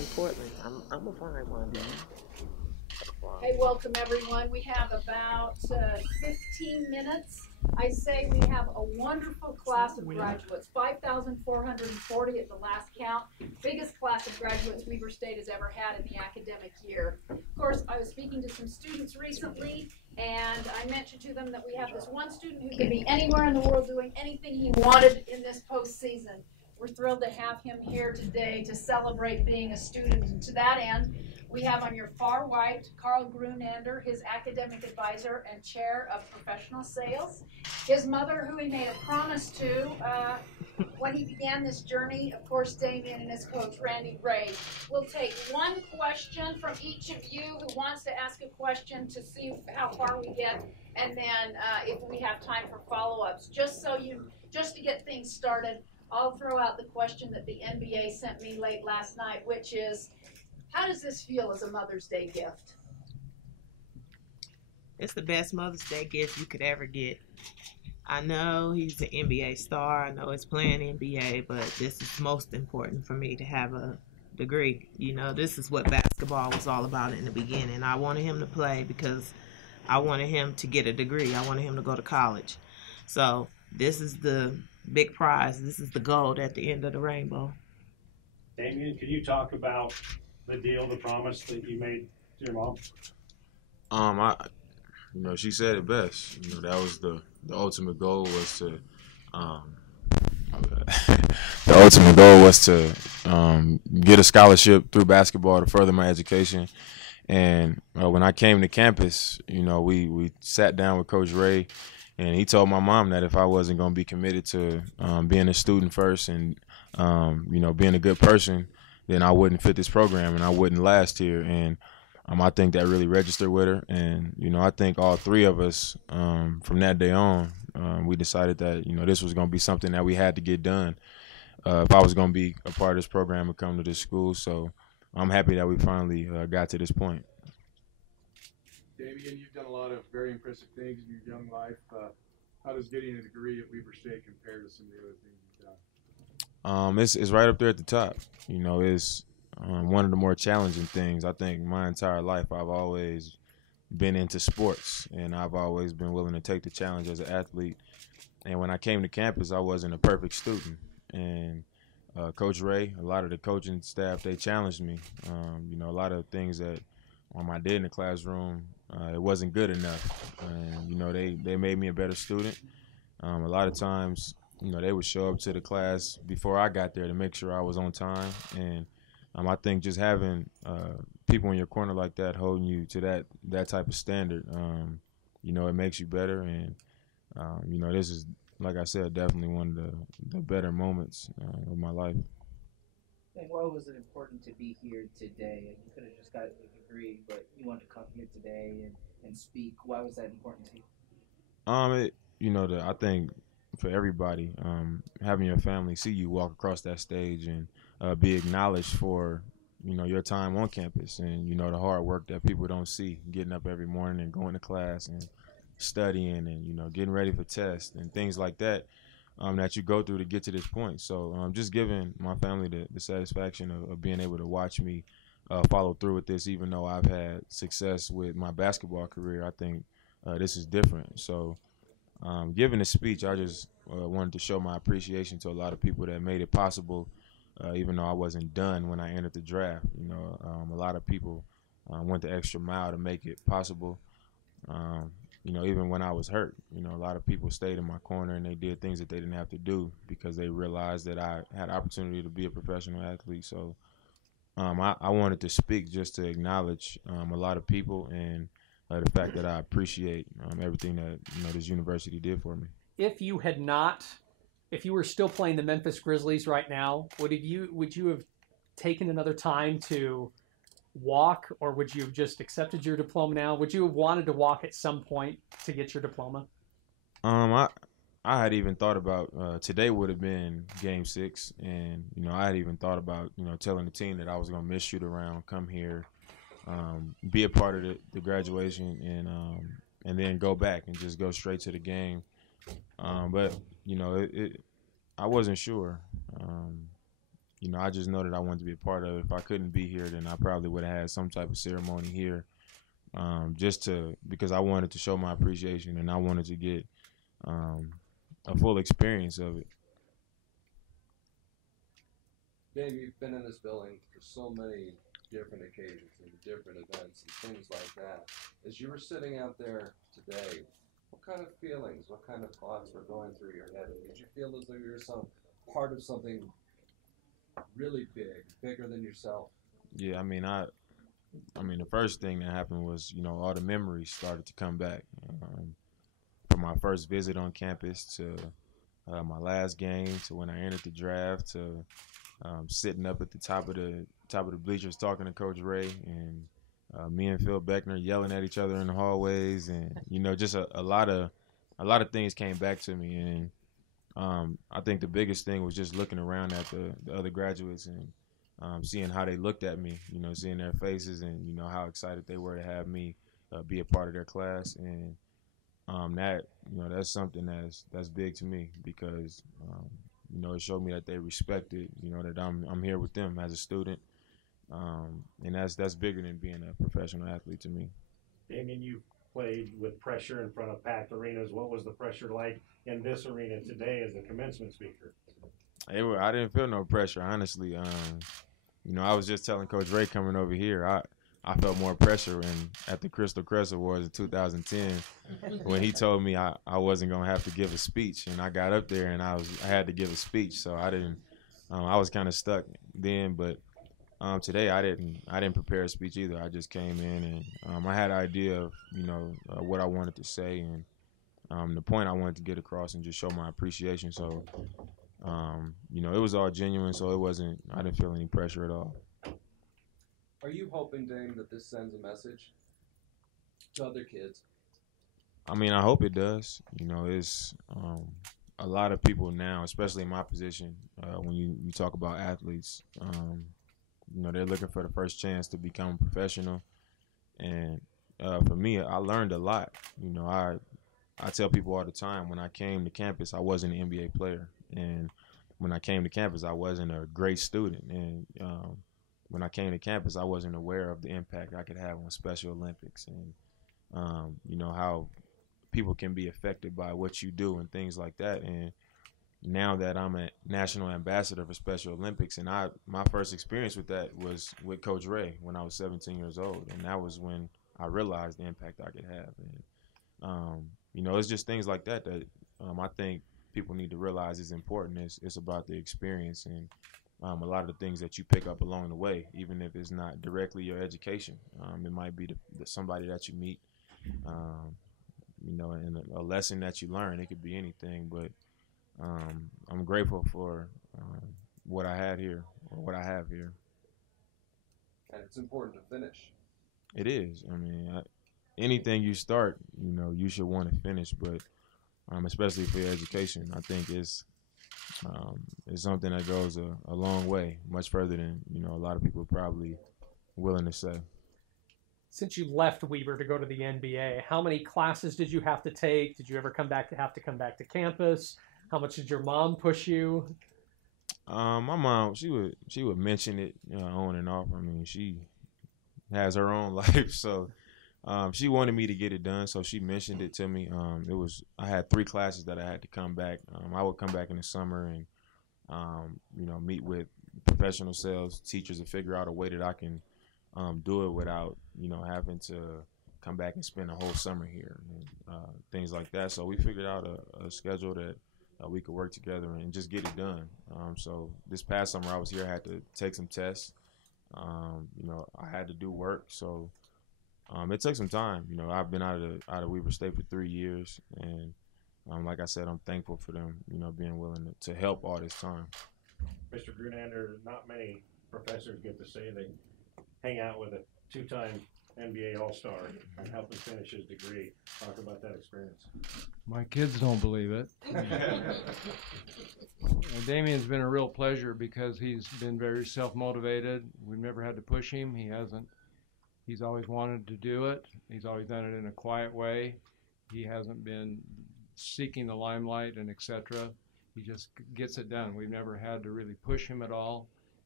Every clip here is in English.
in Portland. I'm gonna find one, man. Hey, welcome everyone. We have about 15 minutes. I say we have a wonderful class of graduates, 5,440 at the last count. Biggest class of graduates Weber State has ever had in the academic year. Of course, I was speaking to some students recently, and I mentioned to them that we have this one student who could be anywhere in the world doing anything he wanted in this postseason. We're thrilled to have him here today to celebrate being a student. And to that end, we have on your far right, Carl Grunander, his academic advisor and chair of professional sales. His mother, who he made a promise to when he began this journey, of course, Damian and his coach, Randy Rahe. We'll take one question from each of you who wants to ask a question to see how far we get, and then if we have time for follow-ups. Just to get things started, I'll throw out the question that the NBA sent me late last night, which is, how does this feel as a Mother's Day gift? It's the best Mother's Day gift you could ever get. I know he's an NBA star. I know he's playing NBA, but this is most important for me to have a degree. You know, this is what basketball was all about in the beginning. I wanted him to play because I wanted him to get a degree. I wanted him to go to college. So this is the big prize. This is the gold at the end of the rainbow. Damian, can you talk about the deal, the promise that you made to your mom? She said it best. That was the ultimate goal was to, the ultimate goal was to get a scholarship through basketball to further my education. And when I came to campus, we sat down with Coach Rahe, and he told my mom that if I wasn't going to be committed to being a student first and being a good person, then I wouldn't fit this program and I wouldn't last here. And I think that really registered with her. And, I think all three of us from that day on, we decided that, this was going to be something that we had to get done if I was going to be a part of this program and come to this school. So I'm happy that we finally got to this point. Damian, you've done a lot of very impressive things in your young life. How does getting a degree at Weber State compare to some of the other things you've done? It's right up there at the top. It's one of the more challenging things. I think my entire life I've always been into sports, and I've always been willing to take the challenge as an athlete. And when I came to campus, I wasn't a perfect student. And Coach Rahe, a lot of the coaching staff, they challenged me. A lot of things that I did in the classroom, it wasn't good enough. And, they made me a better student. A lot of times, they would show up to the class before I got there to make sure I was on time. And I think just having people in your corner like that holding you to that type of standard, it makes you better. And, this is, like I said, definitely one of the better moments of my life. And why was it important to be here today? You could have just got a degree, but you wanted to come here today and speak. Why was that important to you? I think for everybody, having your family see you walk across that stage and be acknowledged for, your time on campus and, the hard work that people don't see, getting up every morning and going to class and studying and, getting ready for tests and things like that, that you go through to get to this point. So just giving my family the satisfaction of being able to watch me follow through with this, even though I've had success with my basketball career, I think this is different. So giving this speech, I just wanted to show my appreciation to a lot of people that made it possible, even though I wasn't done when I entered the draft. A lot of people went the extra mile to make it possible. Even when I was hurt, a lot of people stayed in my corner and they did things that they didn't have to do because they realized that I had opportunity to be a professional athlete. So I wanted to speak just to acknowledge a lot of people and the fact that I appreciate everything that this university did for me. If you were still playing the Memphis Grizzlies right now, would you have taken another time to walk, or would you have just accepted your diploma now? Would you have wanted to walk at some point to get your diploma? I had even thought about today would have been Game 6, and I had even thought about telling the team that I was going to miss shoot around, come here, be a part of the graduation, and then go back and just go straight to the game. But I wasn't sure. I just know that I wanted to be a part of it. If I couldn't be here, then I probably would have had some type of ceremony here, because I wanted to show my appreciation and I wanted to get a full experience of it. Dave, you've been in this building for so many different occasions and different events and things like that. As you were sitting out there today, what kind of feelings, what kind of thoughts were going through your head? Did you feel as though you were some part of something really big, bigger than yourself? Yeah, I mean, the first thing that happened was, all the memories started to come back. From my first visit on campus to my last game, to when I entered the draft, to sitting up at the top of the bleachers talking to Coach Rahe, and me and Phil Beckner yelling at each other in the hallways, and just a lot of things came back to me. And I think the biggest thing was just looking around at the other graduates and seeing how they looked at me, seeing their faces, and how excited they were to have me be a part of their class. And that's something that's big to me, because it showed me that they respected, that I'm here with them as a student, and that's bigger than being a professional athlete to me. Damian, you played with pressure in front of packed arenas. What was the pressure like in this arena today as a commencement speaker? I didn't feel no pressure, honestly. I was just telling Coach Rahe coming over here, I felt more pressure at the Crystal Crest Awards in 2010 when he told me I wasn't going to have to give a speech. And I got up there and I had to give a speech. So I was kind of stuck then. But today I didn't prepare a speech either. I just came in and I had an idea of, what I wanted to say and the point I wanted to get across and just show my appreciation. So, it was all genuine. So I didn't feel any pressure at all. Are you hoping, Dame, that this sends a message to other kids? I mean, I hope it does. It's a lot of people now, especially in my position, when you talk about athletes, they're looking for the first chance to become professional. And for me, I learned a lot. I tell people all the time, when I came to campus, I wasn't an NBA player. And when I came to campus, I wasn't a great student. And when I came to campus, I wasn't aware of the impact I could have on Special Olympics and, how people can be affected by what you do and things like that. And now that I'm a national ambassador for Special Olympics, and my first experience with that was with Coach Rahe when I was 17 years old. And that was when I realized the impact I could have. And, it's just things like that I think people need to realize is important. It's about the experience and a lot of the things that you pick up along the way, even if it's not directly your education. It might be somebody that you meet, and a lesson that you learn. It could be anything, but I'm grateful for what I had here, or what I have here. And it's important to finish. It is. I mean, anything you start, you should want to finish, but especially for your education, I think it's something that goes a long way, much further than a lot of people are probably willing to say. Since you left Weber to go to the NBA, how many classes did you have to take? Did you ever have to come back to campus? How much did your mom push you? My mom, she would mention it on and off. I mean, she has her own life, so she wanted me to get it done, so she mentioned it to me. I had 3 classes that I had to come back. I would come back in the summer and meet with professional sales teachers and figure out a way that I can do it without having to come back and spend a whole summer here and things like that. So we figured out a schedule that we could work together and just get it done. So this past summer I was here. I had to take some tests. I had to do work. So it took some time. I've been out of Weber State for 3 years, and like I said, I'm thankful for them, being willing to help all this time. Mr. Grunander, not many professors get to say they hang out with a 2-time NBA All-Star and help him finish his degree. Talk about that experience. My kids don't believe it. Damian's been a real pleasure because he's been very self-motivated. We've never had to push him. He hasn't. He's always wanted to do it. He's always done it in a quiet way. He hasn't been seeking the limelight and etc. He just gets it done. We've never had to really push him at all.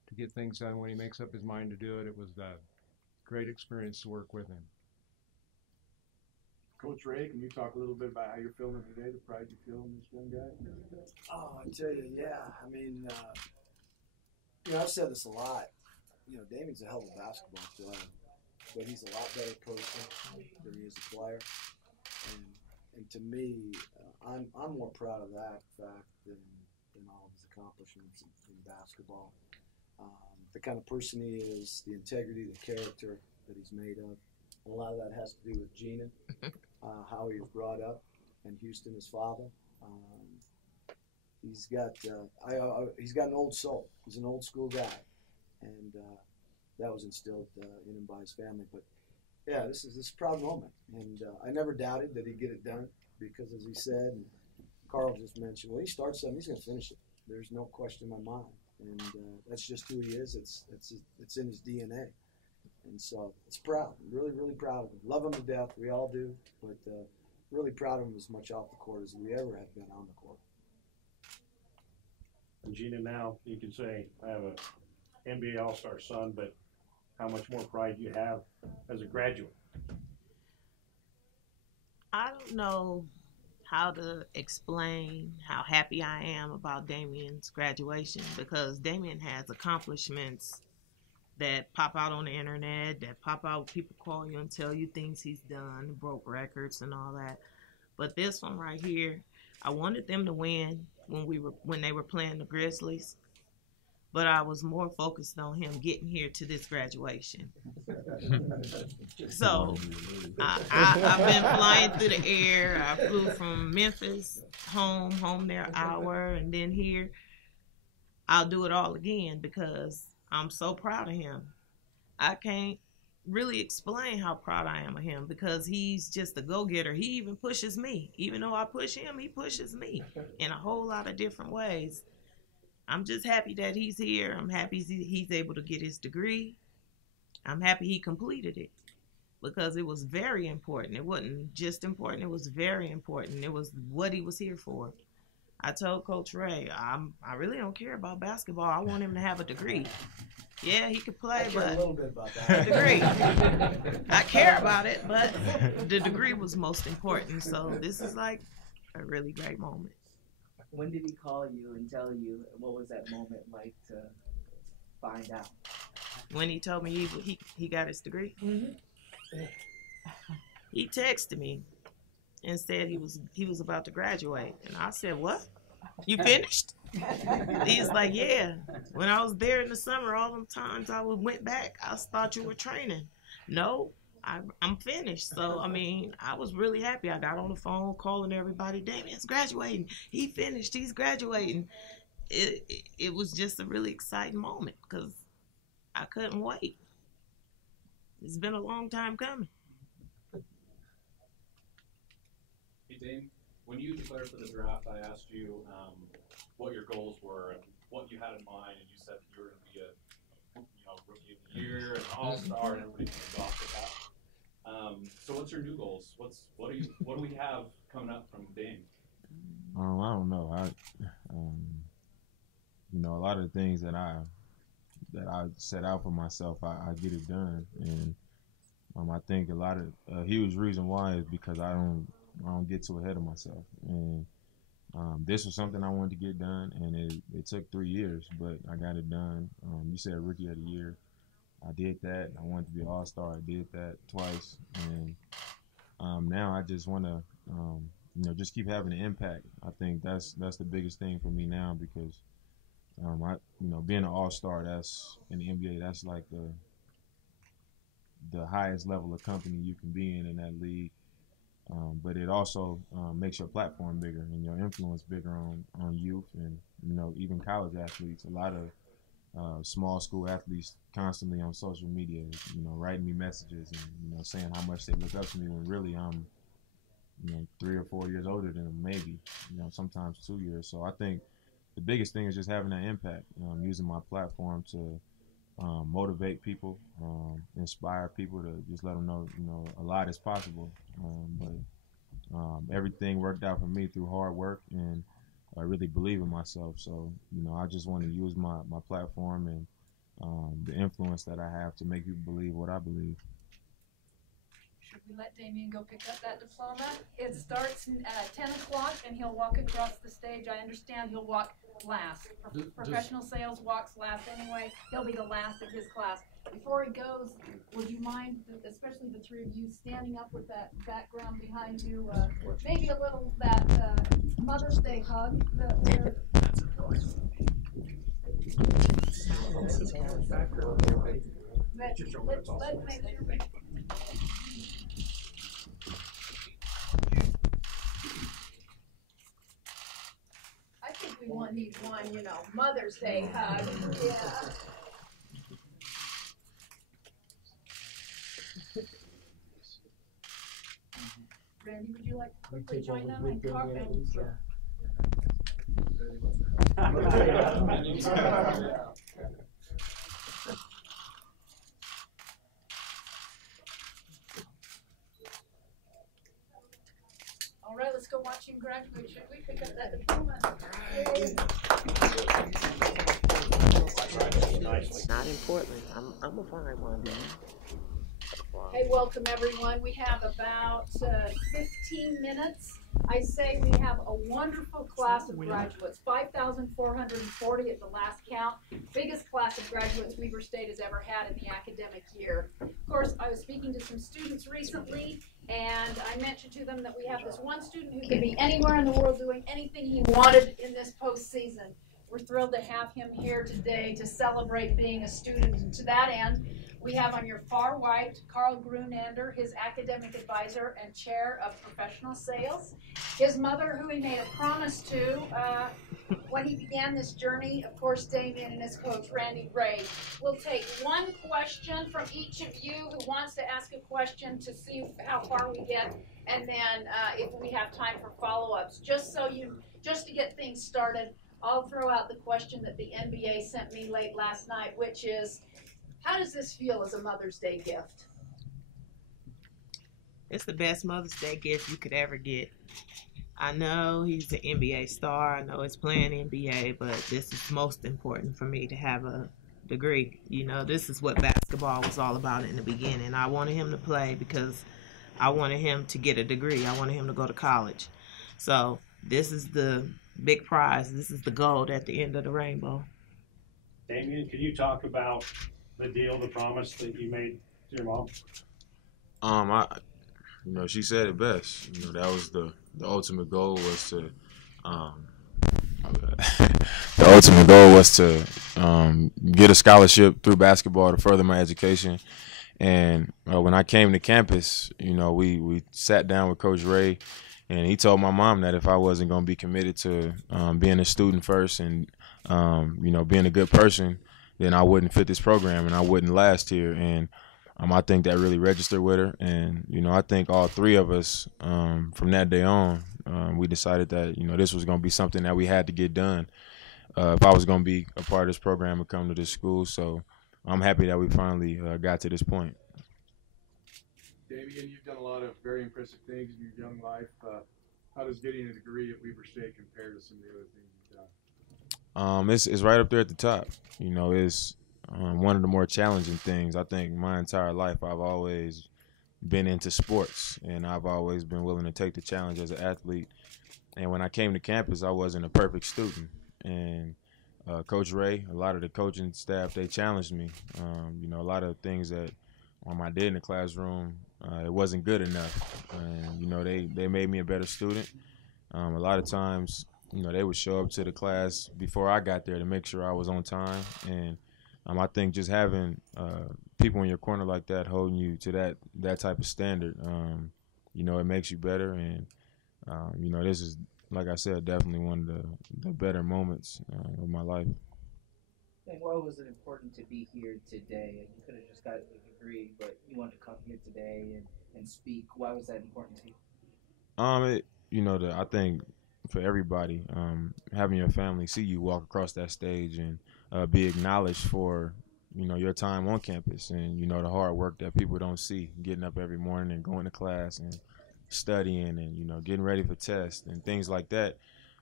to get things done when he makes up his mind to do it. It was a great experience to work with him. Coach Rahe, can you talk a little bit about how you're feeling today, the pride you feel in this young guy? Oh, I tell you, yeah. I mean, I've said this a lot. Damian's a hell of a basketball player, but he's a lot better person than he is a player. And to me, I'm more proud of that fact than all of his accomplishments in basketball. The kind of person he is, the integrity, the character that he's made of. And a lot of that has to do with Gina, how he was brought up, and Houston, his father. He's got an old soul. He's an old school guy, and that was instilled in him by his family. But yeah, this is a proud moment, and I never doubted that he'd get it done because, as he said, and Carl just mentioned, when he starts something, he's going to finish it. There's no question in my mind, and that's just who he is. It's in his DNA. And so it's proud. I'm really, really proud of him. Love him to death. We all do. But really proud of him as much off the court as we ever have been on the court. And Gina, now you can say, I have an NBA All-Star son, but how much more pride do you have as a graduate? I don't know how to explain how happy I am about Damian's graduation, because Damian has accomplishments that pop out on the internet, that pop out, people call you and tell you things he's done, broke records and all that. But this one right here, I wanted them to win when they were playing the Grizzlies, but I was more focused on him getting here to this graduation. So I've been flying through the air. I flew from Memphis home there an hour, and then here. I'll do it all again because I'm so proud of him. I can't really explain how proud I am of him because he's just a go-getter. He even pushes me. Even though I push him, he pushes me in a whole lot of different ways. I'm just happy that he's here. I'm happy he's able to get his degree. I'm happy he completed it because it was very important. It wasn't just important. It was very important. It was what he was here for. I told Coach Rahe, I really don't care about basketball. I want him to have a degree. Yeah, he could play, but a little bit about that. Degree. I care about it, but the degree was most important. So this is like a really great moment. When did he call you and tell you? What was that moment like to find out? When he told me he got his degree, he texted me and said he was about to graduate, and I said, "What? You finished?" He's like, "Yeah. When I was there in the summer, all them times I went back, I thought you were training. No, I'm finished." So I mean, I was really happy. I got on the phone calling everybody. Damian's graduating. He finished. He's graduating. It was just a really exciting moment because I couldn't wait. It's been a long time coming. Hey, Dame, when you declared for the draft, I asked you what your goals were and what you had in mind, and you said that you were going to be a rookie of the year, an all-star, and everybody kind of gawked at that. So what's your new goals? What do we have coming up from Dame? I don't know. A lot of the things that I set out for myself, I get it done, and I think a huge reason why is because I don't get too ahead of myself. And this was something I wanted to get done, and it took 3 years, but I got it done. You said Rookie of the Year. I did that. I wanted to be an All-Star. I did that twice. And now I just want to, just keep having an impact. I think that's the biggest thing for me now because, being an All-Star, that's in the NBA, that's like the highest level of company you can be in that league. But it also makes your platform bigger and your influence bigger on youth and, even college athletes. A lot of small school athletes constantly on social media, writing me messages and, saying how much they look up to me when really I'm, 3 or 4 years older than them, maybe, sometimes 2 years. So I think the biggest thing is just having that impact, using my platform to motivate people, inspire people to just let them know, a lot is possible. But everything worked out for me through hard work, and I really believe in myself. So, I just want to use my platform and the influence that I have to make people believe what I believe. Should we let Damian go pick up that diploma? It starts at 10 o'clock and he'll walk across the stage. I understand he'll walk last. Professional sales walks last anyway. He'll be the last of his class. Before he goes, would you mind, especially the three of you, standing up with that background behind you? Maybe a little that Mother's Day hug. That's a noise. Let's make sure. I think we need one, Mother's Day hug. Yeah. Randy, would you like to quickly join them and talk? All right, let's go watch him graduate. Should we pick up that diploma? Not in Portland. I'm gonna find one. Hey, welcome everyone. We have about 15 minutes. I say we have a wonderful class of graduates, 5,440 at the last count. Biggest class of graduates Weber State has ever had in the academic year. Of course, I was speaking to some students recently, and I mentioned to them that we have this one student who could be anywhere in the world doing anything he wanted in this postseason. We're thrilled to have him here today to celebrate being a student. And to that end, we have on your far right, Carl Grunander, his academic advisor and chair of professional sales. His mother, who he made a promise to when he began this journey, of course, Damian and his coach, Randy Rahe. We'll take one question from each of you who wants to ask a question to see how far we get, and then if we have time for follow-ups. Just to get things started, I'll throw out the question that the NBA sent me late last night, which is, how does this feel as a Mother's Day gift? It's the best Mother's Day gift you could ever get. I know he's an NBA star. I know he's playing NBA, but this is most important for me to have a degree. This is what basketball was all about in the beginning. I wanted him to play because I wanted him to get a degree. I wanted him to go to college. So this is the big prize. This is the gold at the end of the rainbow. Damian, can you talk about the deal, the promise that you made to your mom? She said it best. That was the ultimate goal was to, get a scholarship through basketball to further my education. And when I came to campus, we sat down with Coach Rahe, and he told my mom that if I wasn't going to be committed to being a student first and being a good person, then I wouldn't fit this program and I wouldn't last here. And I think that really registered with her. And, I think all three of us from that day on, we decided that, this was going to be something that we had to get done if I was going to be a part of this program and come to this school. So I'm happy that we finally got to this point. Damian, you've done a lot of very impressive things in your young life. How does getting a degree at Weber State compare to some of the other things you've done? It's right up there at the top. It's one of the more challenging things. I think my entire life I've always been into sports, and I've always been willing to take the challenge as an athlete. And when I came to campus, I wasn't a perfect student. And Coach Rahe, a lot of the coaching staff, they challenged me. A lot of things that I did in the classroom, it wasn't good enough. And, they made me a better student. A lot of times, they would show up to the class before I got there to make sure I was on time. And I think just having people in your corner like that holding you to that type of standard, it makes you better. And, this is, like I said, definitely one of the better moments of my life. And why was it important to be here today? You could have just got a degree, but you wanted to come here today and speak. Why was that important to you? I think for everybody, having your family see you walk across that stage and be acknowledged for, your time on campus and, the hard work that people don't see, getting up every morning and going to class and studying and, getting ready for tests and things like that.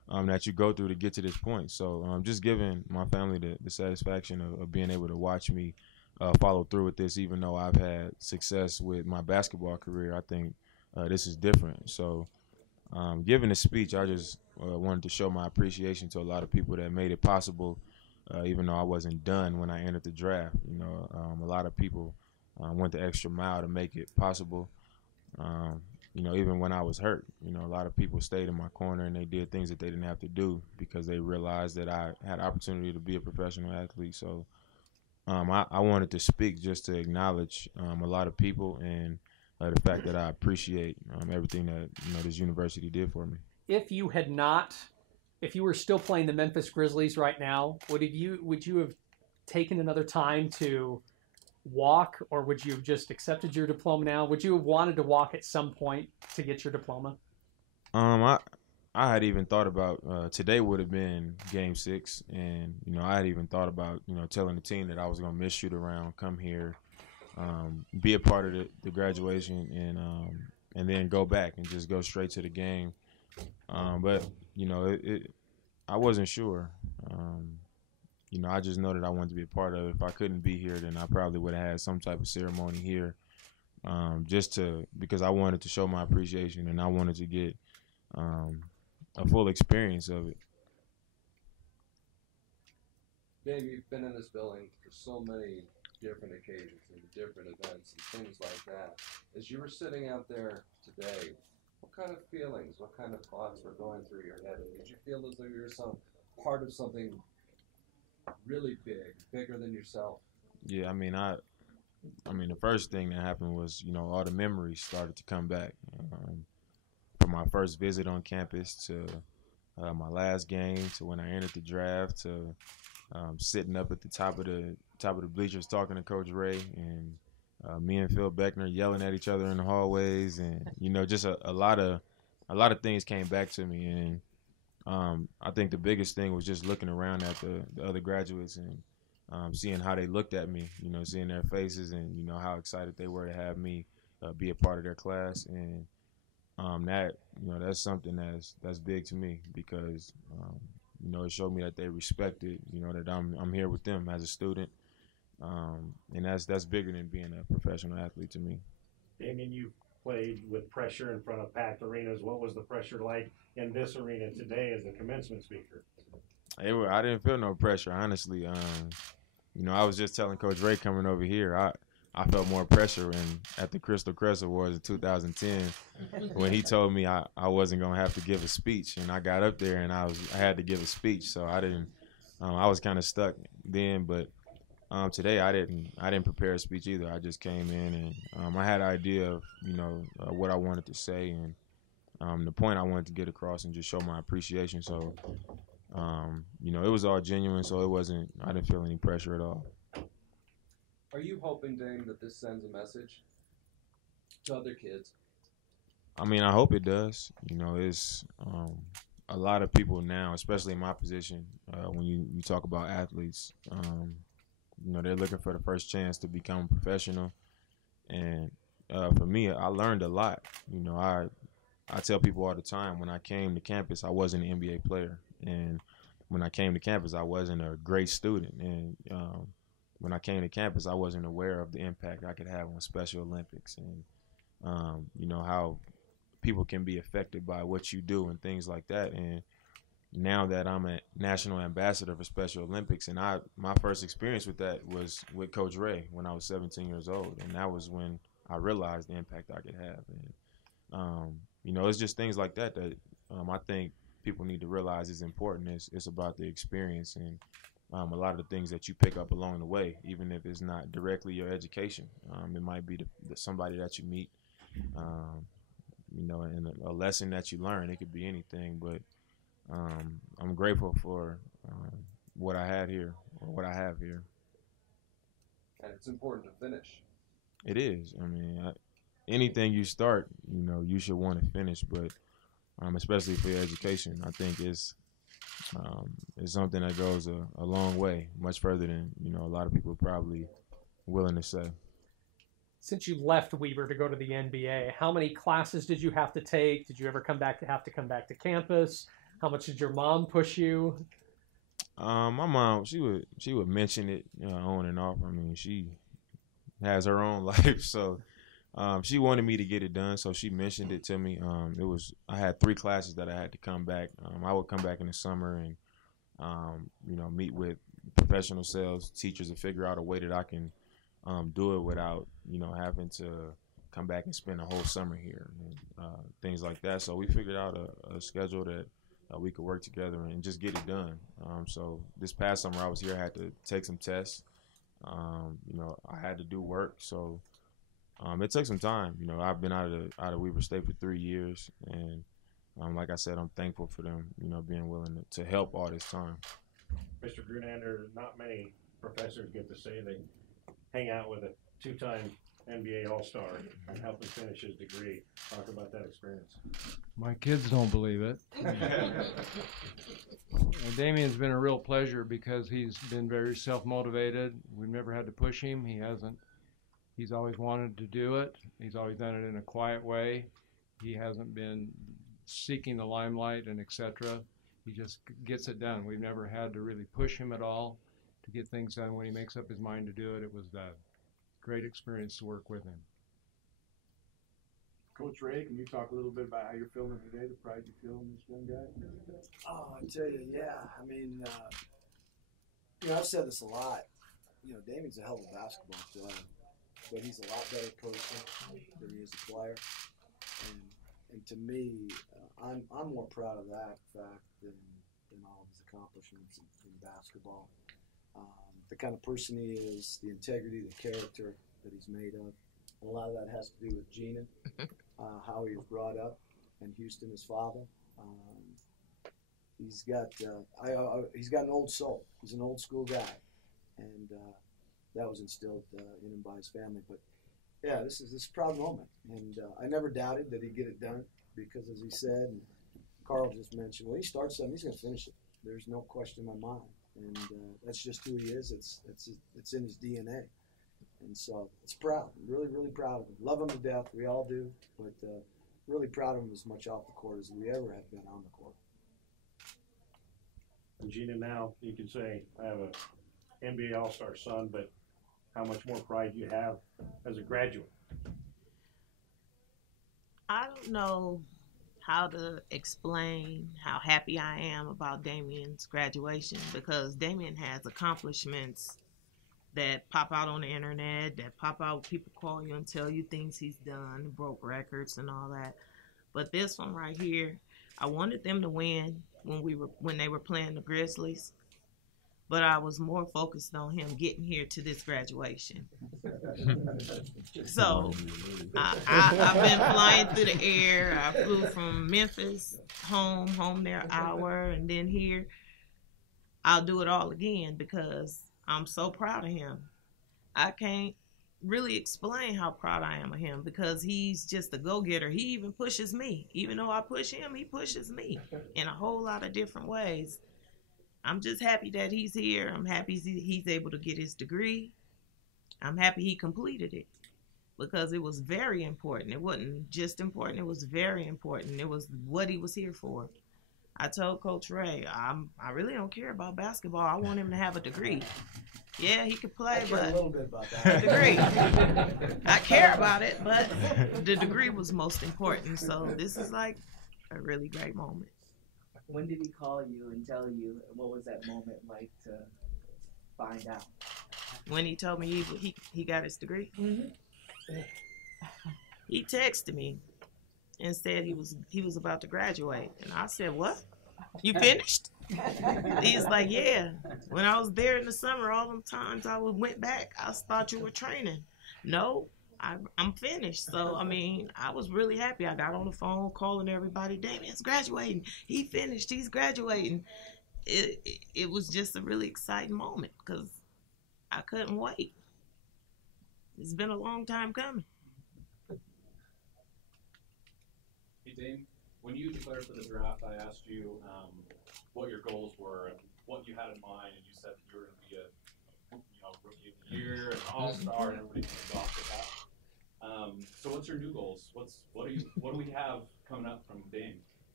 that you go through to get to this point. So just giving my family the satisfaction of being able to watch me follow through with this, even though I've had success with my basketball career, I think this is different. So giving the speech, I just wanted to show my appreciation to a lot of people that made it possible, even though I wasn't done when I entered the draft. You know, a lot of people went the extra mile to make it possible. You know, even when I was hurt, you know, a lot of people stayed in my corner and they did things that they didn't have to do because they realized that I had opportunity to be a professional athlete. So I wanted to speak just to acknowledge a lot of people and the fact that I appreciate everything that, you know, this university did for me. If you were still playing the Memphis Grizzlies right now, would you have taken another time to walk, or would you have just accepted your diploma now? Would you have wanted to walk at some point to get your diploma? I had even thought about today would have been Game 6, and you know I had even thought about, you know, telling the team that I was gonna miss shoot around, come here, be a part of the graduation, and then go back and just go straight to the game. But you know I wasn't sure. You know, I just know that I wanted to be a part of it. If I couldn't be here, then I probably would have had some type of ceremony here, because I wanted to show my appreciation and I wanted to get a full experience of it. Dave, you've been in this building for so many different occasions and different events and things like that. As you were sitting out there today, what kind of feelings, what kind of thoughts were going through your head? Did you feel as though you were part of something really big, bigger than yourself? Yeah, I mean, the first thing that happened was, you know, all the memories started to come back. From my first visit on campus to my last game, to when I entered the draft, to sitting up at the top of the bleachers talking to Coach Rahe, and me and Phil Beckner yelling at each other in the hallways, and you know, just a lot of things came back to me. And I think the biggest thing was just looking around at the other graduates and seeing how they looked at me, you know, seeing their faces and, you know, how excited they were to have me be a part of their class. And that, you know, that's something that's big to me because, you know, it showed me that they respected, you know, that I'm here with them as a student. And that's bigger than being a professional athlete to me. Damian, you played with pressure in front of packed arenas. What was the pressure like in this arena today as a commencement speaker? I didn't feel no pressure, honestly. You know, I was just telling Coach Rahe coming over here, I felt more pressure at the Crystal Crest Awards in 2010 when he told me I wasn't going to have to give a speech. And I got up there and I had to give a speech. So I was kind of stuck then, but today I didn't prepare a speech either. I just came in and I had an idea of, you know, what I wanted to say and the point I wanted to get across and just show my appreciation. So, you know, it was all genuine. So I didn't feel any pressure at all. Are you hoping, Dame, that this sends a message to other kids? I mean, I hope it does. You know, it's a lot of people now, especially in my position, when you talk about athletes, you know, they're looking for the first chance to become professional. And for me, I learned a lot. You know, I tell people all the time, when I came to campus, I wasn't an NBA player. And when I came to campus, I wasn't a great student. And when I came to campus, I wasn't aware of the impact I could have on Special Olympics and, you know, how people can be affected by what you do and things like that. And now that I'm a national ambassador for Special Olympics, and my first experience with that was with Coach Rahe when I was 17 years old. And that was when I realized the impact I could have. And, you know, it's just things like that I think people need to realize is important. It's about the experience and a lot of the things that you pick up along the way, even if it's not directly your education. It might be somebody that you meet, you know, and a lesson that you learn. It could be anything, but I'm grateful for what I had here, or what I have here. And it's important to finish. It is. I mean, anything you start, you know, you should want to finish, but especially for your education, I think it's something that goes a long way, much further than, you know, a lot of people are probably willing to say. Since you left Weber to go to the NBA, how many classes did you have to take? Did you ever have to come back to campus? How much did your mom push you? My mom, she would mention it, on and off. I mean, she has her own life, so she wanted me to get it done, so she mentioned it to me. I had 3 classes that I had to come back. I would come back in the summer and meet with professional sales teachers to figure out a way that I can do it without having to come back and spend a whole summer here and things like that. So we figured out a schedule that we could work together and just get it done. So this past summer I was here, I had to take some tests. I had to do work, so it took some time. I've been out of Weber State for 3 years, and like I said, I'm thankful for them, being willing to help all this time. Mr. Grunander, not many professors get to say they hang out with a 2-time NBA All-Star and help him finish his degree. Talk about that experience. My kids don't believe it. Damian's been a real pleasure because he's been very self-motivated. We've never had to push him. He's always wanted to do it. He's always done it in a quiet way. He hasn't been seeking the limelight and etc. He just gets it done. We've never had to really push him at all to get things done. When he makes up his mind to do it, it was a great experience to work with him. Coach Rahe, can you talk a little bit about how you're feeling today, the pride you feel in this young guy? Oh, I tell you, yeah. I mean, I've said this a lot. Damian's a hell of a basketball player, but he's a lot better person than he is a player. And to me, I'm more proud of that fact than all of his accomplishments in basketball. The kind of person he is, the integrity, the character that he's made of. And a lot of that has to do with Gina, how he was brought up, and Houston, his father. He's got an old soul. He's an old school guy, and that was instilled in him by his family. But yeah, this is a proud moment, and I never doubted that he'd get it done because, as he said, and Carl just mentioned, when he starts something, he's going to finish it. There's no question in my mind, and that's just who he is. It's in his DNA. And so it's proud. I'm really, really proud of him. Love him to death. We all do. But really proud of him as much off the court as we ever have been on the court. And Gina, now you can say, I have an NBA All-Star son, but how much more pride do you have as a graduate? I don't know how to explain how happy I am about Damian's graduation, because Damian has accomplishments that pop out on the internet, that pop out, people call you and tell you things he's done, broke records and all that. But this one right here, I wanted them to win when they were playing the Grizzlies, but I was more focused on him getting here to this graduation. So I've been flying through the air. I flew from Memphis home there an hour, and then here. I'll do it all again because I'm so proud of him. I can't really explain how proud I am of him because he's just a go-getter. He even pushes me. Even though I push him, he pushes me in a whole lot of different ways. I'm just happy that he's here. I'm happy he's able to get his degree. I'm happy he completed it because it was very important. It wasn't just important. It was very important. It was what he was here for. I told Coach Rahe, I really don't care about basketball. I want him to have a degree. Yeah, he could play, but a little bit about that. Degree. I care about it, but the degree was most important. So this is like a really great moment. When did he call you and tell you? What was that moment like to find out? When he told me he got his degree, he texted me and said he was about to graduate, and I said, "What? You finished?" He's like, "Yeah. When I was there in the summer, all them times I went back, I thought you were training." No, I'm finished. So I mean, I was really happy. I got on the phone calling everybody. Damian's graduating. He finished. He's graduating. It was just a really exciting moment because I couldn't wait. It's been a long time coming. Hey, Dame, when you declared for the draft, I asked you what your goals were and what you had in mind, and you said that you were going to be a rookie of the year, an all-star, and everybody came off with that. So what's your new goals? What do we have coming up from Dame?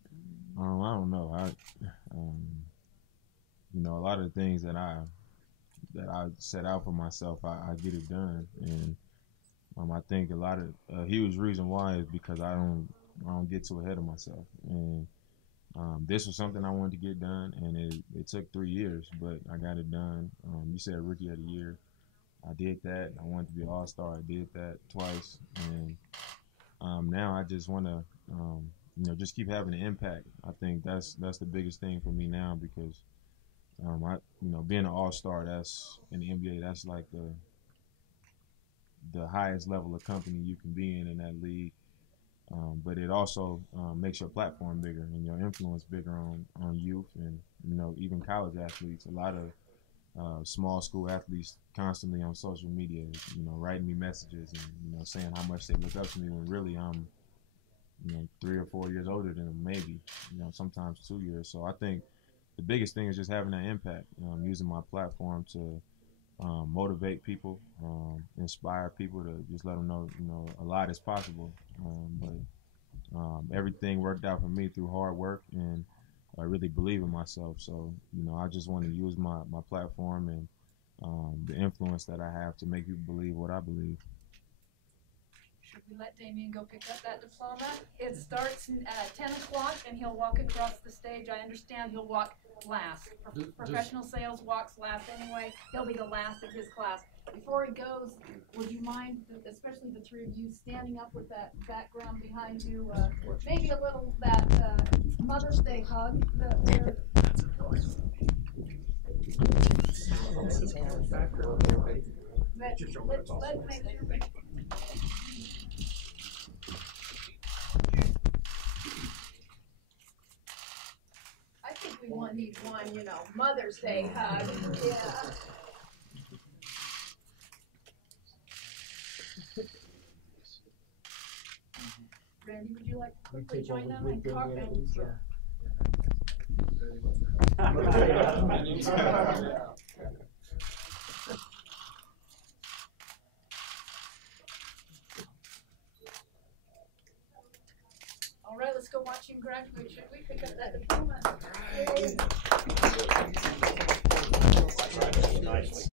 I don't know. You know, a lot of the things that I set out for myself, I get it done, and I think a huge reason why is because I don't get too ahead of myself, and this was something I wanted to get done, and it took 3 years, but I got it done. You said Rookie of the Year. I did that. I wanted to be All-Star. I did that twice, and now I just want to, you know, just keep having an impact. I think that's the biggest thing for me now, because you know, being an All-Star, that's in the NBA, that's like the highest level of company you can be in that league. But it also makes your platform bigger and your influence bigger on youth and, you know, even college athletes. A lot of small school athletes constantly on social media, you know, writing me messages and, you know, saying how much they look up to me, when really I'm, you know, 3 or 4 years older than them, maybe, you know, sometimes 2 years. So I think the biggest thing is just having that impact, using my platform to motivate people, inspire people, to just let them know, you know, a lot is possible. But everything worked out for me through hard work, and I really believe in myself. So, you know, I just want to use my platform and the influence that I have to make people believe what I believe. Should we let Damian go pick up that diploma? It starts at 10 o'clock, and he'll walk across the stage. I understand he'll walk last. Professional sales walks last anyway. He'll be the last of his class. Before he goes, would you mind, especially the three of you, standing up with that background behind you, maybe a little, that Mother's Day hug? Let's make sure. I think we need one, you know, Mother's Day hug. Yeah. Randy, would you like to quickly join them and talk? All right, let's go watch him graduate. Should we pick up that diploma? Nicely.